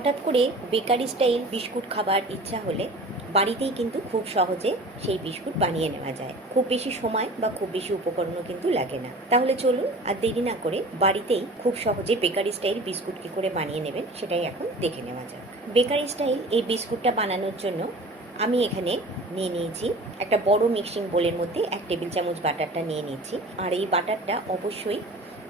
হঠাৎ করে bakery style biscuit খাবার ইচ্ছা হলে বাড়িতেই কিন্তু খুব সহজে সেই বিস্কুট বানিয়ে নেওয়া যায়। খুব বেশি সময় বা খুব বেশি উপকরণও কিন্তু লাগে না। তাহলে চলুন আর দেরি না করে বাড়িতেই খুব সহজে বেকারি স্টাইল বিস্কুট কী করে বানিয়ে নেবেন সেটাই এখন দেখে নেওয়া যাক। বেকারি স্টাইল এই বিস্কুটটা বানানোর জন্য আমি এখানে নিয়ে নিয়েছি একটা বড় মিক্সিং বোলের মধ্যে 1 টেবিল চামচ বাটারটা নিয়ে নিচ্ছি। আর এই বাটারটা অবশ্যই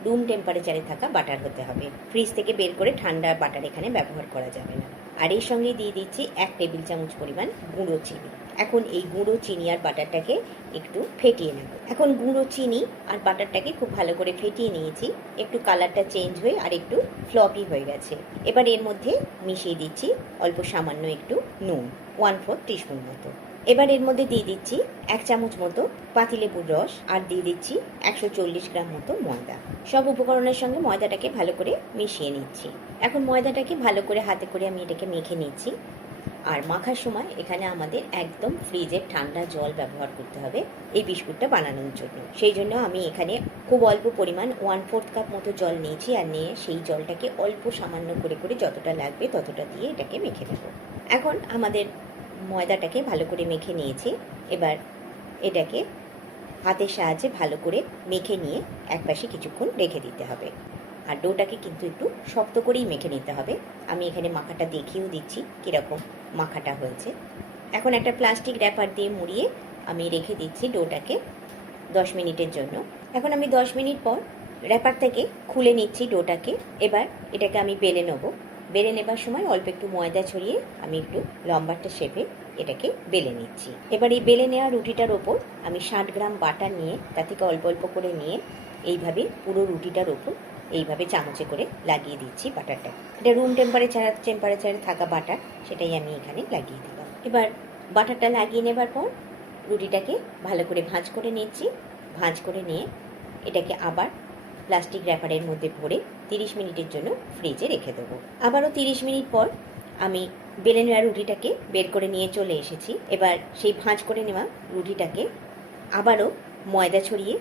রুম টেম্পারেচারে থাকা বাটার হতে হবে। ফ্রিজ থেকে বের করে ঠান্ডা বাটার এখানে ব্যবহার করা যাবে না। আর এর সঙ্গে দিয়ে দিচ্ছি 1 টেবিল চামচ পরিমাণ গুঁড়ো চিনি। এখন এই গুঁড়ো চিনি আর বাটারটাকে একটু ফেটিয়ে নেব। এখন গুঁড়ো চিনি আর বাটারটাকে খুব ভালো করে ফেটিয়ে নিয়েছি। একটু কালারটা চেঞ্জ হয়ে আর একটু ফ্লপি হয়ে গেছে। এবার এর মধ্যে মিশিয়ে দিচ্ছি অল্প সামান্য একটু নুন, 1/4 টিস্পুন মতো। এবার এর মধ্যে দিয়ে দিচ্ছি 1 চামচ মতো পাতিলেবুর রস আর দিয়ে দিচ্ছি 140 গ্রাম মতো ময়দা। সব উপকরণের সঙ্গে ময়দাটাকে ভালো করে মিশিয়ে নিচ্ছি। এখন ময়দাটাকে ভালো করে হাতে করে আমি এটাকে মেখে নিচ্ছি। আর মাখার সময় এখানে আমাদের একদম ফ্রিজের ঠান্ডা জল ব্যবহার করতে হবে এই বিস্কুটটা বানানোর জন্য। সেই জন্য আমি এখানে খুব অল্প পরিমাণ 1/4 কাপ মতো জল নিয়েছি। আর নিয়ে সেই জলটাকে অল্প সামান্য করে করে যতটা লাগবে ততটা দিয়ে এটাকে মেখে নেব। এখন আমাদের ময়দাটাকে ভালো করে মেখে নিয়েছি। এবার এটাকে হাতের সাহায্যে ভালো করে মেখে নিয়ে একপাশে কিছুক্ষণ রেখে দিতে হবে। আর ডোটাকে কিন্তু একটু শক্ত করেই মেখে নিতে হবে। আমি এখানে মাখাটা দেখিয়েও দিচ্ছি কীরকম মাখাটা হয়েছে। এখন একটা প্লাস্টিক র্যাপার দিয়ে মুড়িয়ে আমি রেখে দিচ্ছি ডোটাকে 10 মিনিটের জন্য। এখন আমি 10 মিনিট পর র্যাপার থেকে খুলে নিচ্ছি ডোটাকে। এবার এটাকে আমি বেলে নেব। বেলে নেবার সময় অল্প একটু ময়দা ছড়িয়ে আমি একটু লম্বাটে শেপে এটাকে বেলে নিচ্ছি। এবার এই বেলে নেওয়া রুটিটার ওপর আমি 60 গ্রাম বাটার নিয়ে তা থেকে অল্প অল্প করে নিয়ে এইভাবে পুরো রুটিটার ওপর এইভাবে চামচে করে লাগিয়ে দিচ্ছি বাটারটা। এটা রুম টেম্পারেচারে থাকা বাটার, সেটাই আমি এখানে লাগিয়ে দিলাম। এবার বাটারটা লাগিয়ে নেবার পর রুটিটাকে ভালো করে ভাঁজ করে নিচ্ছি। ভাঁজ করে নিয়ে এটাকে আবার প্লাস্টিক র্যাপারের মধ্যে ভরে 30 মিনিটের জন্য ফ্রিজে রেখে দেবো। আবারও 30 মিনিট পর আমি বেলে নেওয়া রুটিটাকে বের করে নিয়ে চলে এসেছি। এবার সেই ভাঁজ করে নেওয়া রুটিটাকে আবারও ময়দা ছড়িয়ে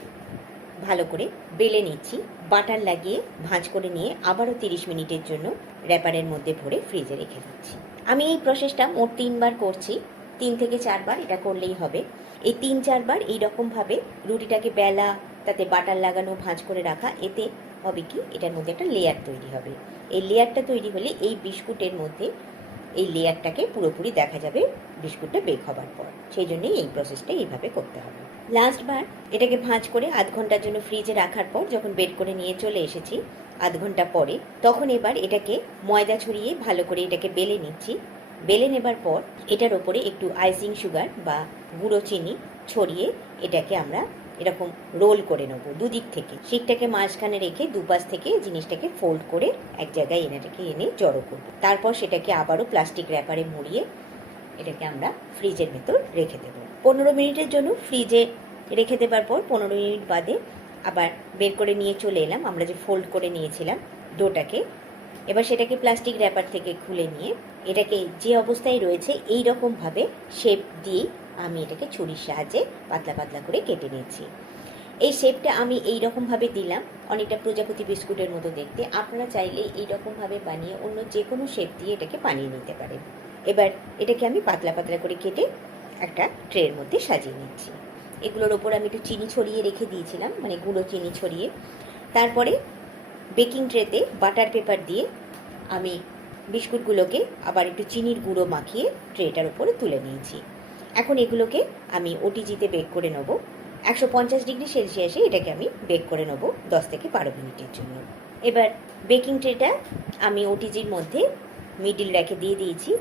ভালো করে বেলে নিচ্ছি। বাটার লাগিয়ে ভাঁজ করে নিয়ে আবারও 30 মিনিটের জন্য র্যাপারের মধ্যে ভরে ফ্রিজে রেখে দিচ্ছি। আমি এই প্রসেসটা মোট 3 বার করছি। 3 থেকে 4 বার এটা করলেই হবে। এই 3-4 বার এইরকমভাবে রুটিটাকে বেলা, তাতে বাটার লাগানো, ভাঁজ করে রাখা, এতে হবে কি এটার মধ্যে একটা লেয়ার তৈরি হবে। এই লেয়ারটা তৈরি হলে এই বিস্কুটের মধ্যে এই লেয়ারটাকে পুরোপুরি দেখা যাবে বিস্কুটটা বেক হবার পর। সেই জন্যই এই প্রসেসটা এইভাবে করতে হবে। লাস্টবার এটাকে ভাঁজ করে আধ ঘন্টার জন্য ফ্রিজে রাখার পর যখন বের করে নিয়ে চলে এসেছি আধ ঘন্টা পরে, তখন এবার এটাকে ময়দা ছড়িয়ে ভালো করে এটাকে বেলে নিচ্ছি। বেলে নেবার পর এটার ওপরে একটু আইসিং সুগার বা গুঁড়ো চিনি ছড়িয়ে এটাকে আমরা এরকম রোল করে নেব দুদিক থেকে। শিকটাকে মাঝখানে রেখে দুপাশ থেকে জিনিসটাকে ফোল্ড করে এক জায়গায় এনে জড়ো করব। তারপর সেটাকে আবারও প্লাস্টিক র্যাপারে মুড়িয়ে এটাকে আমরা ফ্রিজের ভেতর রেখে দেব। 15 মিনিটের জন্য ফ্রিজে রেখে দেবার পর 15 মিনিট বাদে আবার বের করে নিয়ে চলে এলাম আমরা যে ফোল্ড করে নিয়েছিলাম ডোটাকে। এবার সেটাকে প্লাস্টিক র্যাপার থেকে খুলে নিয়ে এটাকে যে অবস্থায় রয়েছে এই রকমভাবে শেপ দিয়ে আমি এটাকে ছুরির সাহায্যে পাতলা পাতলা করে কেটে নিচ্ছি। এই শেপটা আমি এই রকমভাবে দিলাম, অনেকটা প্রজাপতি বিস্কুটের মতো দেখতে। আপনারা চাইলে এই রকমভাবে বানিয়ে অন্য যে কোনো শেপ দিয়ে এটাকে বানিয়ে নিতে পারেন। এবার এটাকে আমি পাতলা পাতলা করে কেটে একটা ট্রের মধ্যে সাজিয়ে নিচ্ছি। এগুলোর ওপর আমি একটু চিনি ছড়িয়ে রেখে দিয়েছিলাম, মানে গুঁড়ো চিনি ছড়িয়ে। তারপরে বেকিং ট্রেতে বাটার পেপার দিয়ে আমি বিস্কুটগুলোকে আবার একটু চিনির গুঁড়ো মাখিয়ে ট্রেটার উপরে তুলে নিয়েছি। এখন এগুলোকে আমি ওটিজিতে বেক করে নেব। 150 ডিগ্রি সেলসিয়াসে এটাকে আমি বেক করে নেব 10 থেকে 12 মিনিটের জন্য। এবার বেকিং ট্রেটা আমি ওটিজির মধ্যে মিডিল র্যাকে দিয়ে দিয়েছি।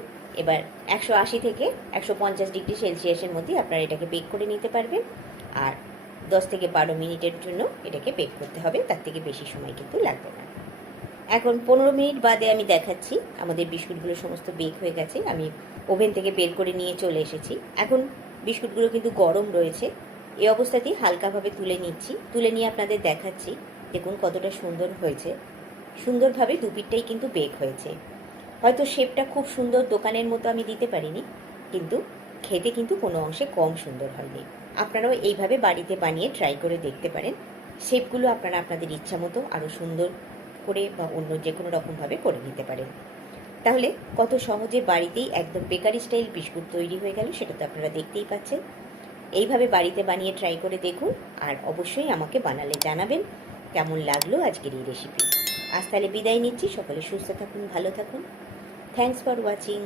এবার 180 থেকে 150 ডিগ্রি সেলসিয়াসের মধ্যে আপনারা এটাকে বেক করে নিতে পারবেন। আর 10 থেকে 12 মিনিটের জন্য এটাকে বেক করতে হবে, তার থেকে বেশি সময় কিন্তু লাগবে না। এখন 15 মিনিট বাদে আমি দেখাচ্ছি আমাদের বিস্কুটগুলো সমস্ত বেক হয়ে গেছে। আমি ওভেন থেকে বের করে নিয়ে চলে এসেছি। এখন বিস্কুটগুলো কিন্তু গরম রয়েছে। এই অবস্থাতেই হালকাভাবে তুলে নিচ্ছি। তুলে নিয়ে আপনাদের দেখাচ্ছি, দেখুন কতটা সুন্দর হয়েছে। সুন্দরভাবে দুপিঠটাই কিন্তু বেক হয়েছে। হয়তো শেপটা খুব সুন্দর দোকানের মতো আমি দিতে পারিনি, কিন্তু খেতে কিন্তু কোনো অংশে কম সুন্দর হয়নি। আপনারাও এইভাবে বাড়িতে বানিয়ে ট্রাই করে দেখতে পারেন। শেপগুলো আপনারা আপনাদের ইচ্ছা মতো আরও সুন্দর করে বা অন্য যে কোনো রকমভাবে করে নিতে পারেন। তাহলে কত সহজে বাড়িতেই একদম বেকারি স্টাইল বিস্কুট তৈরি হয়ে গেল, সেটা তো আপনারা দেখতেই পাচ্ছেন। এইভাবে বাড়িতে বানিয়ে ট্রাই করে দেখুন, আর অবশ্যই আমাকে বানালে জানাবেন কেমন লাগলো আজকের এই রেসিপি। আজ তাহলে বিদায় নিচ্ছি, সকলে সুস্থ থাকুন, ভালো থাকুন। Thanks for watching.